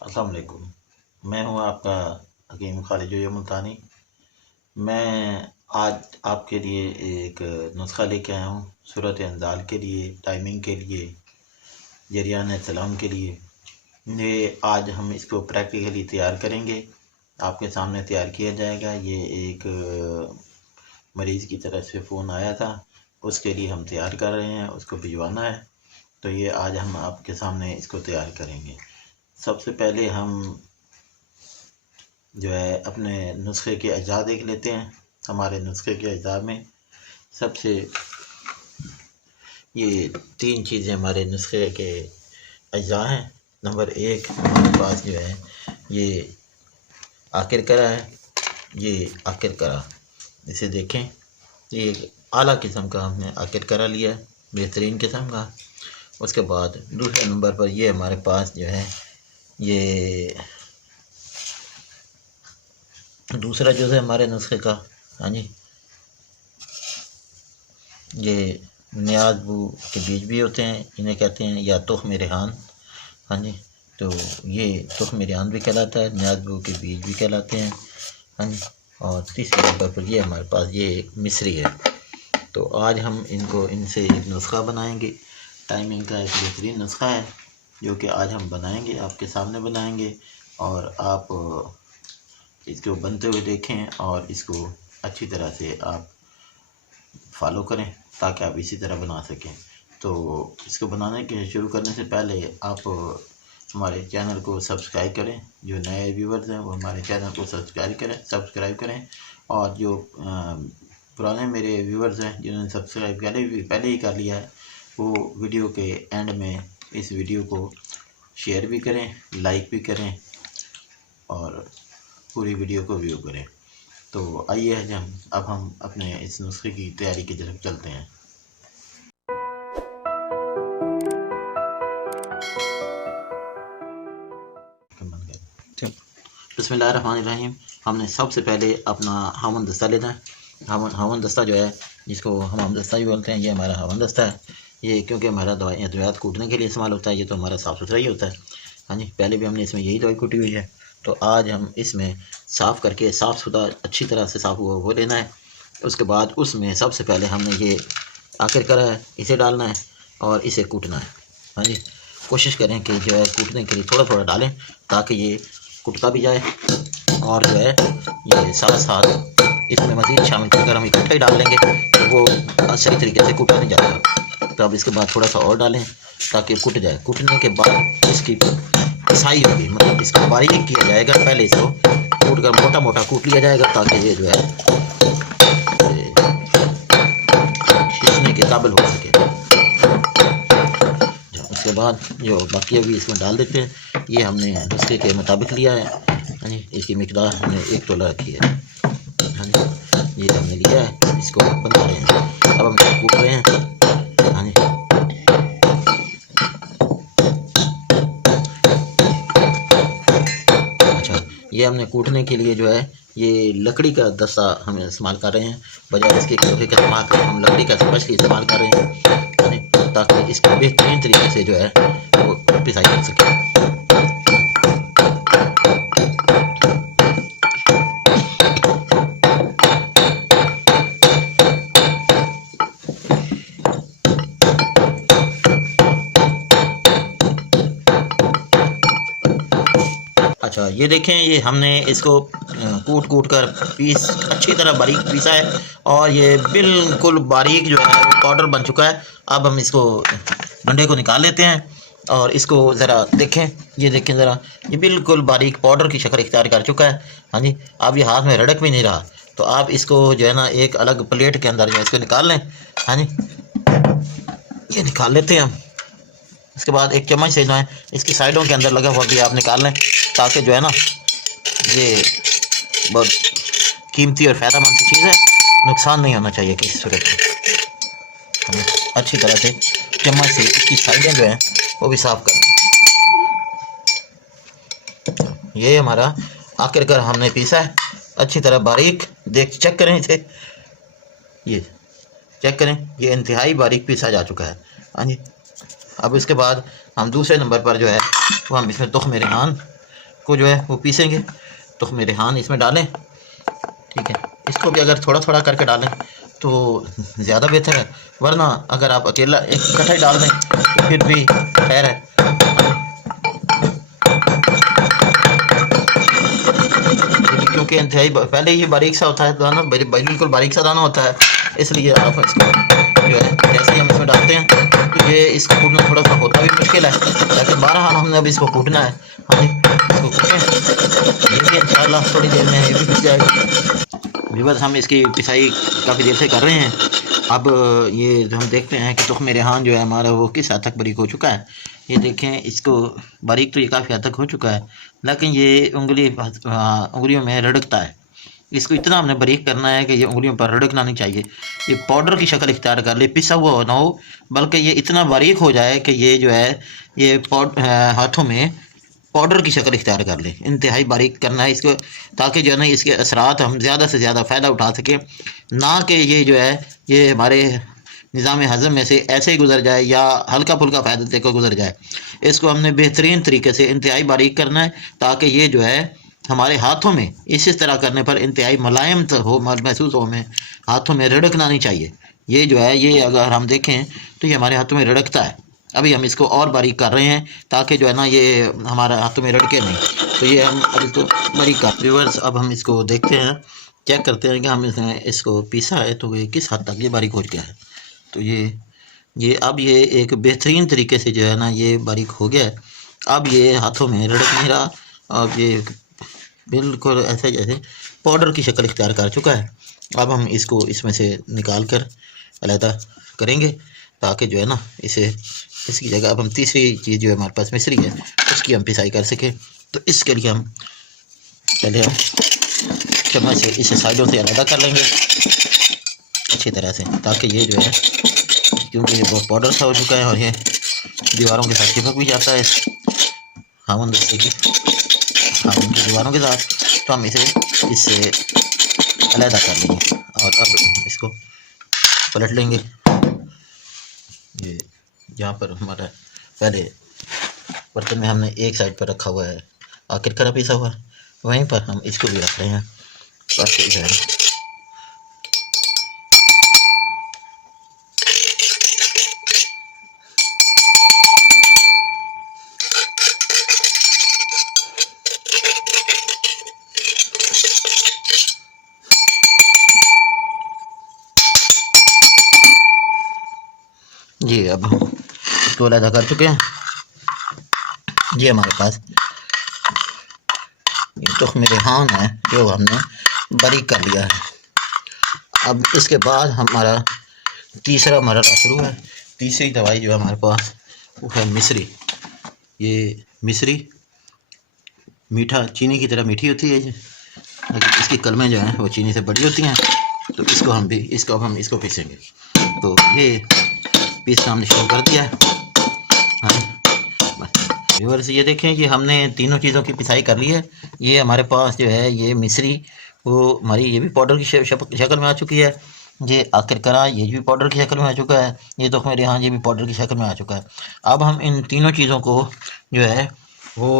अस्सलाम वालेकुम। मैं हूँ आपका हकीम खालिद मुल्तानी। मैं आज आपके लिए एक नुस्खा लेके आया हूँ सूरत इंजाल के लिए, टाइमिंग के लिए, जरियान सलाम के लिए। ये आज हम इसको प्रैक्टिकली तैयार करेंगे, आपके सामने तैयार किया जाएगा। ये एक मरीज़ की तरफ से फ़ोन आया था, उसके लिए हम तैयार कर रहे हैं, उसको भिजवाना है। तो ये आज हम आपके सामने इसको तैयार करेंगे। सबसे पहले हम जो है अपने नुस्खे के अज्जा देख लेते हैं। हमारे नुस्खे के अज्जा में सबसे ये तीन चीज़ें हमारे नुस्खे के अज्जा हैं। नंबर एक, हमारे पास जो है ये आखिर करा है। ये आखिर करा, इसे देखें, ये एक आला किस्म का हमने आखिर करा लिया है, बेहतरीन किस्म का। उसके बाद दूसरे नंबर पर ये हमारे पास जो है ये दूसरा जो है हमारे नुस्खे का, हाँ जी, ये न्याज़बू के बीज भी होते हैं, इन्हें कहते हैं या तुख़्म रेहान। हाँ जी, तो ये तुख़्म रेहान भी कहलाता है, न्याज़बू के बीज भी कहलाते हैं। हाँ जी, और तीसरे नंबर पर ये हमारे पास ये मिस्री है। तो आज हम इनसे एक नुस्खा बनाएंगे। टाइमिंग का एक बेहतरीन नुस्खा है जो कि आज हम बनाएंगे, आपके सामने बनाएंगे, और आप इसको बनते हुए देखें और इसको अच्छी तरह से आप फॉलो करें ताकि आप इसी तरह बना सकें। तो इसको बनाने के शुरू करने से पहले आप हमारे चैनल को सब्सक्राइब करें। जो नए व्यूवर्स हैं वो हमारे चैनल को सब्सक्राइब करें, और जो पुराने मेरे व्यूवर्स हैं जिन्होंने सब्सक्राइब पहले ही कर लिया है, वो वीडियो के एंड में इस वीडियो को शेयर भी करें, लाइक भी करें और पूरी वीडियो को व्यू करें। तो आइए अब हम अपने इस नुस्खे की तैयारी की तरफ चलते हैं। बिस्मिल्लाहिर्रहमानिर्रहीम। हमने सबसे पहले अपना हावन दस्ता लेना है। हावन दस्ता जो है, जिसको हम हावन दस्ता भी बोलते हैं, ये हमारा हावन दस्ता है। ये क्योंकि हमारा दवाइयाँ कूटने के लिए इस्तेमाल होता है, ये तो हमारा साफ़ सुथरा ही होता है। हाँ जी, पहले भी हमने इसमें यही दवाई कूटी हुई है। तो आज हम इसमें साफ़ करके साफ़ सुथरा अच्छी तरह से साफ़ हुआ वो लेना है। उसके बाद उसमें सबसे पहले हमने ये आखिर करा है, इसे डालना है और इसे कूटना है। हाँ जी, कोशिश करें कि जो है कूटने के लिए थोड़ा थोड़ा डालें ताकि ये कुटता भी जाए, और जो है ये साथ साथ इसमें मज़ीद शामिल कर, अगर हम इकट्ठा ही डाल लेंगे तो वो सही तरीके से कूटा नहीं जाएगा। तो अब इसके बाद थोड़ा सा और डालें ताकि कुट जाए। कूटने के बाद इसकी पिसाई होगी, मतलब इसको बारीक किया जाएगा। पहले इसको कूट कर मोटा मोटा कूट लिया जाएगा ताकि ये जो है पीसने के काबिल हो सके। उसके बाद जो बाकी अभी इसमें डाल देते हैं। ये हमने नुस्खे के मुताबिक लिया है। हाँ जी, इसकी मिकदार हमने 1 तोला रखी है। हाँ जी, ये हमने लिया है, इसको बना रहे हैं। अब हम इसको कूट रहे हैं। हाँ जी, अच्छा, ये हमने कूटने के लिए जो है ये लकड़ी का दस्ता हम इस्तेमाल कर रहे हैं, बजाय इसके लोहे का इस्तेमाल कर हम लकड़ी का स्पेशली इस्तेमाल कर रहे हैं, ताकि इसकी बेहतरीन तरीके से जो है वो पिसाई हो सके। अच्छा, ये देखें, ये हमने इसको कूट कूट कर अच्छी तरह बारीक पीसा है, और ये बिल्कुल बारीक जो है पाउडर बन चुका है। अब हम इसको डंडे को निकाल लेते हैं और इसको ज़रा देखें, ये देखें ज़रा, ये बिल्कुल बारीक पाउडर की शक्ल इख्तियार कर चुका है। हाँ जी, अब ये हाथ में रड़क भी नहीं रहा। तो आप इसको जो है ना एक अलग प्लेट के अंदर जो है इसको निकाल लें। हाँ जी, ये निकाल लेते हैं हम। इसके बाद एक चम्मच से जो है इसकी साइडों के अंदर लगा हुआ भी आप निकाल लें, ताकि जो है ना ये बहुत कीमती और फ़ायदेमंद चीज़ है, नुकसान नहीं होना चाहिए किसी सूरत में। हमें अच्छी तरह से चम्मच से इसकी साइडें जो हैं वो भी साफ़ कर लें। ये हमारा आखिरकार हमने पीसा है अच्छी तरह बारीक। चेक करें इसे, ये चेक करें, ये इंतहाई बारीक पीसा जा चुका है। हाँ जी, अब इसके बाद हम दूसरे नंबर पर जो है वो हम इसमें तुख़्म रेहान इसको जो है वो पीसेंगे। तुख्म रेहान इसमें डालें, ठीक है। इसको भी अगर थोड़ा थोड़ा करके डालें तो ज़्यादा बेहतर है, वरना अगर आप अकेला एक इकट्ठा ही डाल दें तो फिर भी खैर है। क्योंकि इंतहाई पहले ही बारीक सा होता है दाना, बिल्कुल बारीक सा दाना होता है, इसलिए आप इसको जो है जैसे ही हम इसमें डालते हैं तो ये इसको कूटना थोड़ा सा होता भी मुश्किल है, लेकिन 12 हाल हमने अभी इसको कूटना है। हाँ जी, इसको कूटें, ये भी इंशाल्लाह थोड़ी देर में ये भी पिस जाएगा। व्यूअर्स, हम इसकी पिसाई काफ़ी देर से कर रहे हैं। अब ये हम देखते हैं कि तुख्म रेहान जो है हमारा वो किस हद तक बारीक हो चुका है। ये देखें, इसको बारीक तो ये काफ़ी हद तक हो चुका है, लेकिन ये उंगलियों में रड़कता है। इसको इतना हमने बारीक करना है कि ये उंगलियों पर रड़कना नहीं चाहिए, ये पाउडर की शक्ल इख्तियार कर ले, पिसा हुआ ना हो, बल्कि ये इतना बारीक हो जाए कि ये जो है ये हाथों में पाउडर की शक्ल इख्तियार कर ले। इंतहाई बारीक करना है इसको, ताकि जो है ना इसके असरात हम ज़्यादा से ज़्यादा फ़ायदा उठा सकें, ना कि ये जो है ये हमारे निज़ाम हज़म में से ऐसे ही गुजर जाए या हल्का फुल्का फ़ायदा देकर गुजर जाए। इसको हमने बेहतरीन तरीके से इंतहाई बारीक करना है, ताकि ये जो है हमारे हाथों में इस तरह करने पर इंतहाई मुलायम तो हो, महसूस हो, हमें हाथों में रड़कना नहीं चाहिए। ये जो है ये अगर हम देखें तो ये हमारे हाथों में रड़कता है। अभी हम इसको और बारीक कर रहे हैं ताकि जो है ना ये हमारे हाथों में रड़के नहीं, तो ये हम अब इसको बारीक कर। व्यूअर्स, अब हम इसको देखते हैं, चेक करते हैं कि हम इसको पीसा है तो ये किस हद तक ये बारीक हो गया है। तो ये अब ये एक बेहतरीन तरीके से जो है ना ये बारीक हो गया है। अब ये हाथों में रड़क नहीं रहा, अब ये बिल्कुल ऐसे जैसे पाउडर की शक्ल इख्तियार कर चुका है। अब हम इसको इसमें से निकाल कर अलहदा करेंगे, ताकि जो है ना इसकी जगह अब हम तीसरी चीज़ जो है हमारे पास मिश्री है उसकी हम पिसाई कर सकें। तो इसके लिए हम पहले हम चम्मच से इसे साइडों से अलहदा कर लेंगे अच्छी तरह से, ताकि ये जो है, क्योंकि ये बहुत पाउडर सा हो चुका है और ये दीवारों के साथ चिपक भी जाता है हामन दस्ते की दीवारों के साथ, तो हम इससे अलहदा कर लेंगे। और अब इसको पलट लेंगे। ये जहाँ पर हमारा पहले बर्तन में हमने एक साइड पर रखा हुआ है आखिर करा पीसा हुआ, वहीं पर हम इसको भी रख रहे हैं। जी अब हम इसको अलहदा कर चुके हैं। ये हमारे पास ये तुख्म रेहान है जो हमने बारीक कर लिया है। अब इसके बाद हमारा तीसरा मरहला शुरू है। तीसरी दवाई जो है हमारे पास वो है मिश्री। ये मिश्री मीठा चीनी की तरह मीठी होती है, लेकिन इसकी कलमें जो हैं वो चीनी से बड़ी होती हैं। तो इसको अब हम इसको पीसेंगे। तो ये पीसना हमने शुरू कर दिया है। हाँ व्यूअर्स, ये देखें कि हमने तीनों चीज़ों की पिसाई कर ली है। ये हमारे पास जो है ये मिश्री वो हमारी ये भी पाउडर की शक्ल में आ चुकी है। ये आखिर करा ये भी पाउडर की शक्ल में आ चुका है। ये तो मेरे यहाँ ये भी पाउडर की शक्ल में आ चुका है। अब हम इन तीनों चीज़ों को जो है वो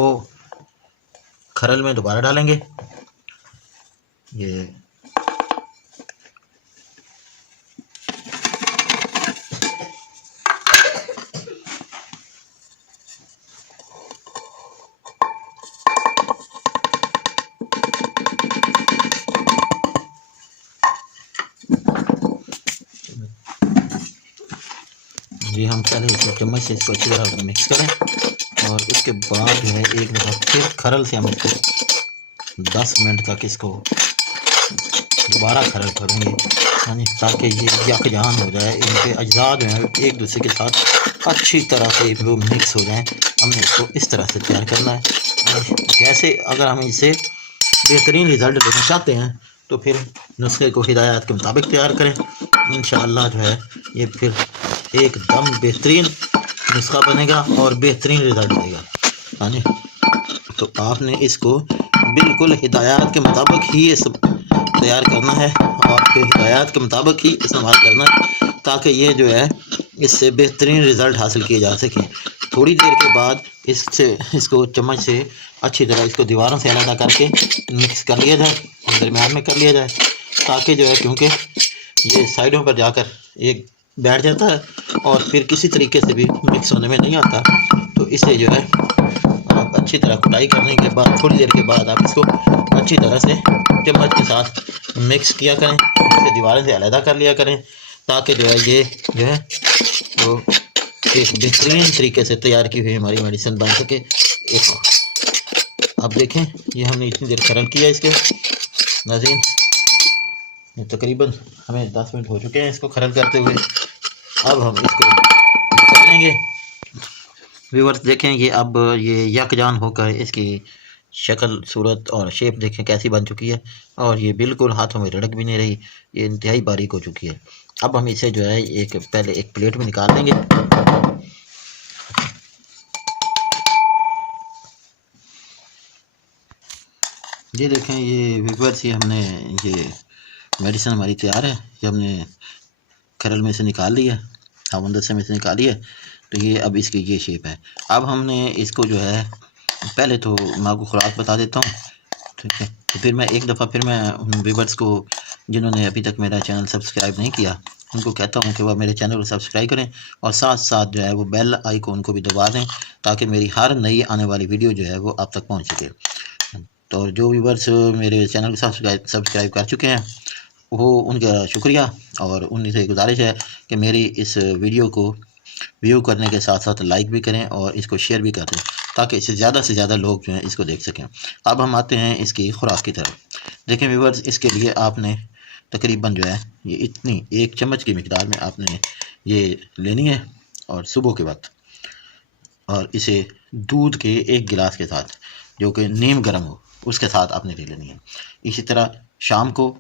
खरल में दोबारा डालेंगे। ये हम पहले इसको चम्मच से इसको अच्छी तरह मिक्स करें और उसके बाद जो है एक दफ़ा फिर खरल से हम इसको 10 मिनट तक इसको दोबारा खरल करेंगे, यानी ताकि ये यकजान हो जाए, इनके अज्जा जो हैं एक दूसरे के साथ अच्छी तरह से वो मिक्स हो जाएं। हमने इसको इस तरह से तैयार करना है। जैसे अगर हम इससे बेहतरीन रिज़ल्ट लेना चाहते हैं तो फिर नुस्खे को हिदायत के मुताबिक तैयार करें। इंशाअल्लाह जो है ये फिर एकदम बेहतरीन नुस्खा बनेगा और बेहतरीन रिज़ल्ट देगा। हाँ जी, तो आपने इसको बिल्कुल हिदायत के मुताबिक ही ये सब तैयार करना है और फिर हिदायत के मुताबिक ही इस्तेमाल करना है, ताकि ये जो है इससे बेहतरीन रिज़ल्ट हासिल किए जा सकें। थोड़ी देर के बाद इसको चम्मच से अच्छी तरह इसको दीवारों से अलग करके मिक्स कर लिया जाए, दरमियान में कर लिया जाए, ताकि जो है, क्योंकि ये साइडों पर जाकर एक बैठ जाता है और फिर किसी तरीके से भी मिक्स होने में नहीं आता। तो इसे जो है आप अच्छी तरह कुटाई करने के बाद थोड़ी देर के बाद आप इसको अच्छी तरह से चम्मच के साथ मिक्स किया करें, इसे दीवारों से अलग कर लिया करें, ताकि जो है ये जो है वो एक बेहतरीन तरीके से तैयार की हुई हमारी मेडिसिन बन सके। अब देखें, ये हमने इतनी देर खरल किया इसके नाज़रीन, तकरीबन हमें 10 मिनट हो चुके हैं इसको खरल करते हुए। अब हम इसको कर लेंगे। व्यूअर्स देखें, ये अब ये यकजान होकर इसकी शक्ल सूरत और शेप देखें कैसी बन चुकी है, और ये बिल्कुल हाथों में रड़क भी नहीं रही, ये इंतहाई बारीक हो चुकी है। अब हम इसे जो है पहले एक प्लेट में निकाल लेंगे। ये देखें, ये व्यूअर्स, ये हमने ये मेडिसिन हमारी तैयार है, ये हमने खरल में से निकाल लिया, हवंदर में से निकाली है। तो ये अब इसकी ये शेप है। अब हमने इसको जो है, पहले तो मैं आपको खुराक बता देता हूँ, ठीक है। तो फिर मैं एक दफ़ा फिर मैं उन व्यूअर्स को जिन्होंने अभी तक मेरा चैनल सब्सक्राइब नहीं किया, उनको कहता हूँ कि वह मेरे चैनल को सब्सक्राइब करें और साथ साथ जो है वो बेल आइकॉन को भी दबा दें, ताकि मेरी हर नई आने वाली वीडियो जो है वो आप तक पहुँच सके। तो जो व्यूअर्स मेरे चैनल को सब्सक्राइब कर चुके हैं, वो उनका शुक्रिया, और उनसे गुजारिश है कि मेरी इस वीडियो को व्यू करने के साथ साथ लाइक भी करें और इसको शेयर भी कर दें, ताकि इससे ज़्यादा लोग जो हैं इसको देख सकें। अब हम आते हैं इसकी खुराक की तरफ। देखें व्यूअर्स, इसके लिए आपने तकरीबन जो है ये इतनी 1 चम्मच की मिकदार में आपने ये लेनी है, और सुबह के वक्त, और इसे दूध के 1 गिलास के साथ, जो कि नीम गर्म हो, उसके साथ आपने ले लेनी है। इसी तरह शाम को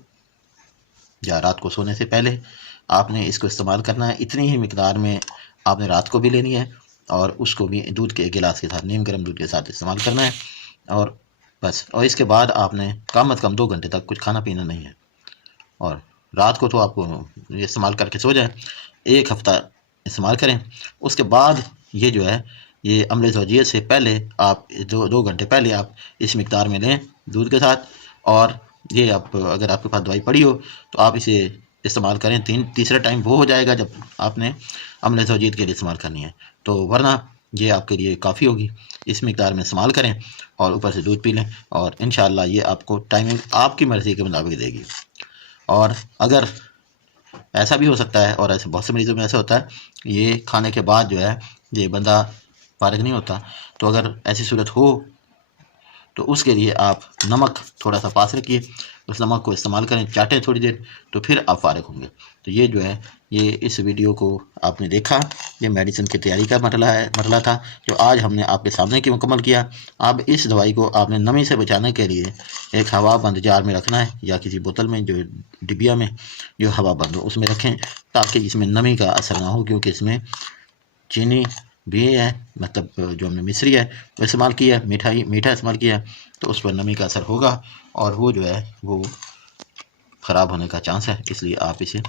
या रात को सोने से पहले आपने इसको इस्तेमाल करना है। इतनी ही मिकदार में आपने रात को भी लेनी है, और उसको भी दूध के 1 गिलास के साथ, नीम गर्म दूध के साथ इस्तेमाल करना है, और बस। और इसके बाद आपने कम अज़ कम 2 घंटे तक कुछ खाना पीना नहीं है, और रात को तो आपको ये इस्तेमाल करके सो जाए। 1 हफ़्ता इस्तेमाल करें, उसके बाद ये जो है ये अमले ज़ौजियत से पहले आप 2 घंटे पहले आप इस मिकदार में लें दूध के साथ। और ये आप, अगर आपके पास दवाई पड़ी हो तो आप इसे इस्तेमाल करें। तीसरा टाइम वो हो जाएगा जब आपने अमले ज़ौजियत के लिए इस्तेमाल करनी है, तो वरना ये आपके लिए काफ़ी होगी। इस मिकदार में इस्तेमाल करें और ऊपर से दूध पी लें, और इंशाअल्लाह ये आपको टाइमिंग आपकी मर्ज़ी के मुताबिक देगी। और अगर ऐसा भी हो सकता है, और ऐसे बहुत से मरीज़ों में ऐसा होता है, ये खाने के बाद जो है ये बंदा फारिग नहीं होता, तो अगर ऐसी सूरत हो तो उसके लिए आप नमक थोड़ा सा पास रखिए, उस नमक को इस्तेमाल करें, चाटें थोड़ी देर, तो फिर आप फारिग होंगे। तो ये जो है, ये इस वीडियो को आपने देखा, ये मेडिसिन की तैयारी का मरला था जो आज हमने आपके सामने की मुकम्मल किया। अब इस दवाई को आपने नमी से बचाने के लिए एक हवा बंद जार में रखना है, या किसी बोतल में, जो डिबिया में जो हवा बंद हो उसमें रखें, ताकि इसमें नमी का असर ना हो, क्योंकि इसमें चीनी भी है, मतलब जो हमने मिश्री है वो इस्तेमाल किया है, मीठा इस्तेमाल किया है, तो उस पर नमी का असर होगा, और वो जो है वो ख़राब होने का चांस है। इसलिए आप इसे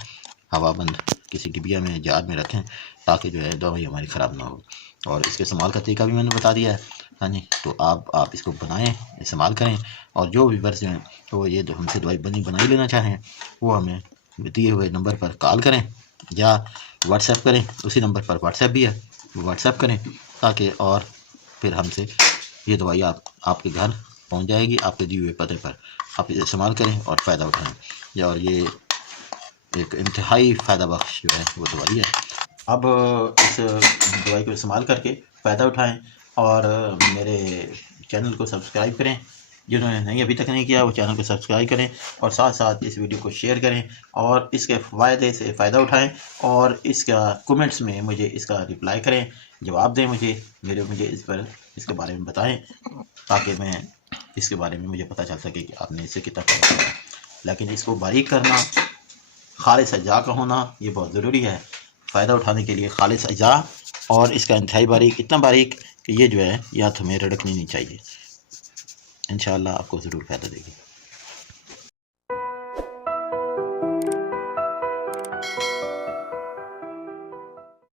हवाबंद किसी डिबिया में, जार में रखें, ताकि जो है दवाई हमारी ख़राब ना हो। और इसके इस्तेमाल का तरीका भी मैंने बता दिया है, हाँ जी। तो आप इसको बनाएं, इस्तेमाल करें, और जो व्यूअर्स हैं तो ये जो हमसे दवाई बनाई लेना चाहें, वो हमें दिए हुए नंबर पर कॉल करें या व्हाट्सएप करें। उसी नंबर पर व्हाट्सएप भी है, व्हाट्सएप करें, ताकि और फिर हमसे ये दवाई आपके घर पहुंच जाएगी, आपके दिए हुए पते पर। आप इसे इस्तेमाल करें और फ़ायदा उठाएं, और ये एक इंतहाई फ़ायदा बख्श जो है वो दवाई है। अब इस दवाई को इस्तेमाल करके फ़ायदा उठाएं, और मेरे चैनल को सब्सक्राइब करें। जिन्होंने नहीं अभी तक नहीं किया वो चैनल को सब्सक्राइब करें, और साथ साथ इस वीडियो को शेयर करें, और इसके फ़ायदे से फ़ायदा उठाएं, और इसका कमेंट्स में मुझे इसका रिप्लाई करें, जवाब दें मुझे इसके बारे में बताएं, ताकि मैं इसके बारे में मुझे पता चल सके कि आपने इससे कितना फ़ायदा किया। लेकिन इसको बारीक करना, खालिस अज्जा का होना, ये बहुत ज़रूरी है। फ़ायदा उठाने के लिए खालिस अज्जा, और इसका इंतहाई बारीक, इतना बारीक कि ये जो है या तो हमें रड़कनी नहीं चाहिए। इंशाअल्लाह आपको ज़रूर फ़ायदा देगी।